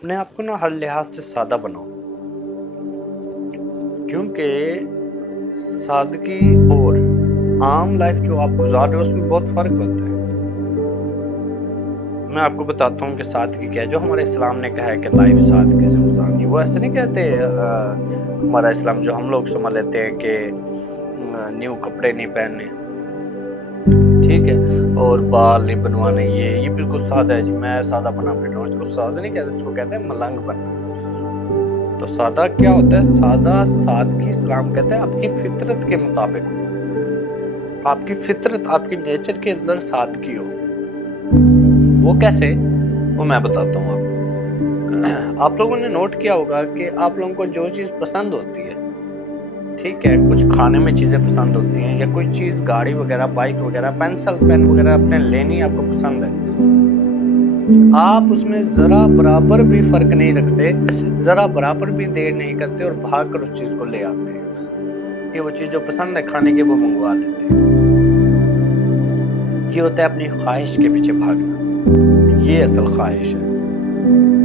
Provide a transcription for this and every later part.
اپنے آپ کو نا ہر لحاظ سے سادہ بناؤ، کیونکہ سادگی اور عام لائف جو آپ گزار رہے ہو اس میں بہت فرق ہوتا ہے۔ میں آپ کو بتاتا ہوں کہ سادگی کیا ہے۔ جو ہمارے اسلام نے کہا ہے کہ لائف سادگی سے گزارنی، وہ ایسے نہیں کہتے ہمارا اسلام جو ہم لوگ سمجھ لیتے ہیں کہ نیو کپڑے نہیں پہننے، ٹھیک ہے، اور بال نہیں بنوانے، یہ بالکل سادہ ہے جی، میں سادہ بنا پھر رہا ہوں۔ اس کو سادہ نہیں کہتے، اس کو کہتے ہیں ملنگ بننا۔ تو سادہ کیا ہوتا ہے؟ سادگی اسلام کہتا ہے آپ کی فطرت کے مطابق ہو، آپ کی فطرت، آپ کی نیچر کے اندر سادگی ہو۔ وہ کیسے؟ وہ میں بتاتا ہوں آپ کو۔ آپ لوگوں نے نوٹ کیا ہوگا کہ آپ لوگوں کو جو چیز پسند ہوتی ہے، ٹھیک ہے، کچھ کھانے میں چیزیں پسند ہوتی ہیں، یا کوئی چیز گاڑی وغیرہ، بائک وغیرہ، پینسل پین وغیرہ اپنے لینی آپ کو پسند ہے، آپ اس میں ذرا برابر بھی فرق نہیں رکھتے، ذرا برابر بھی دیر نہیں کرتے اور بھاگ کر اس چیز کو لے آتے ہیں۔ یہ وہ چیز جو پسند ہے کھانے کے، وہ منگوا لیتے ہیں۔ یہ ہوتا ہے اپنی خواہش کے پیچھے بھاگنا، یہ اصل خواہش ہے۔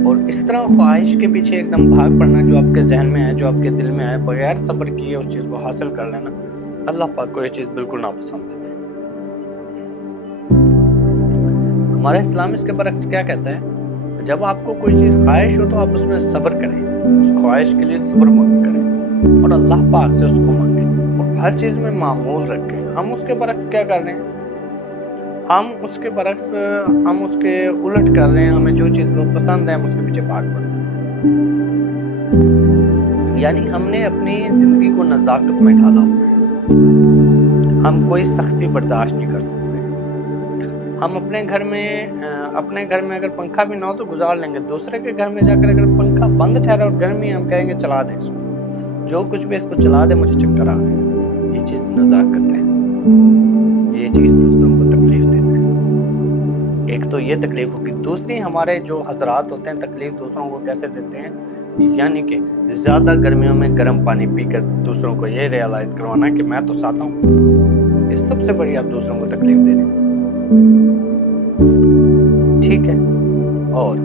اور اس طرح خواہش کے پیچھے ایک دم بھاگ پڑنا جو آپ کے ذہن میں ہے، جو آپ کے دل میں ہے، بغیر صبر کیے اس چیز کو حاصل کر لینا، اللہ پاک کو یہ چیز بالکل ناپسند ہے۔ ہمارا اسلام اس کے برعکس کیا کہتا ہے؟ جب آپ کو کوئی چیز خواہش ہو تو آپ اس میں صبر کریں، اس خواہش کے لیے صبر کریں اور اللہ پاک سے اس کو مانگیں اور ہر چیز میں معمول رکھیں۔ ہم اس کے برعکس کیا کر رہے ہیں؟ ہم اس کے برعکس، ہم اس کے الٹ کر رہے ہیں۔ ہمیں جو چیز پسند ہے ہم اس کے پیچھے بھاگ پڑتے ہیں، یعنی ہم نے اپنی زندگی کو نزاکت میں ڈالا ہوا ہے۔ ہم کوئی سختی برداشت نہیں کر سکتے۔ ہم اپنے گھر میں اگر پنکھا بھی نہ ہو تو گزار لیں گے، دوسرے کے گھر میں جا کر اگر پنکھا بند ٹھہرا اور گرمی، ہم کہیں گے چلا دے اس کو، جو کچھ بھی اس کو چلا دے، مجھے چکر آ رہے ہیں۔ یہ چیز نزاکت ہے، یہ چیز دوسروں کو تکلیف دینا ہے۔ ایک تو یہ تکلیف ہوگی، دوسری ہمارے جو حضرات ہوتے ہیں تکلیف دوسروں کو کیسے دیتے ہیں؟ یعنی کہ زیادہ گرمیوں میں گرم پانی پی کر دوسروں کو یہ ریئلائز کروانا کہ میں تو سادہ ہوں۔ یہ سب سے بڑی آپ دوسروں کو تکلیف دے رہے ہیں، ٹھیک ہے۔ اور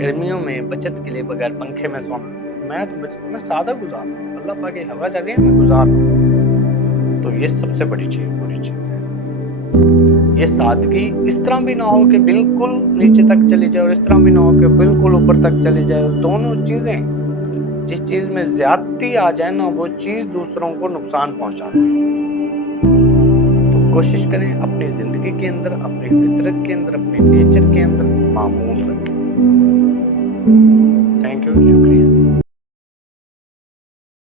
گرمیوں میں بچت کے لیے بغیر پنکھے میں سونا، میں سادہ گزار رہا ہوں، اللہ پاک کی ہوا چل رہی ہے، میں گزار رہا ہوں۔ تو یہ سب سے بڑی چیز، بری چیز ہے۔ یہ سادگی اس طرح بھی نہ ہو کہ بالکل نیچے تک چلی جائے اور اس طرح بھی نہ ہو کہ بالکل اوپر تک چلی جائے۔ دونوں چیزیں، جس چیز میں زیادتی آ جائے نا، وہ چیز دوسروں کو نقصان پہنچاتی ہے۔ تو کوشش کریں اپنی زندگی کے اندر، اپنی فطرت کے اندر، اپنے نیچر کے اندر معمول رکھیں۔ تھینک یو، شکریہ۔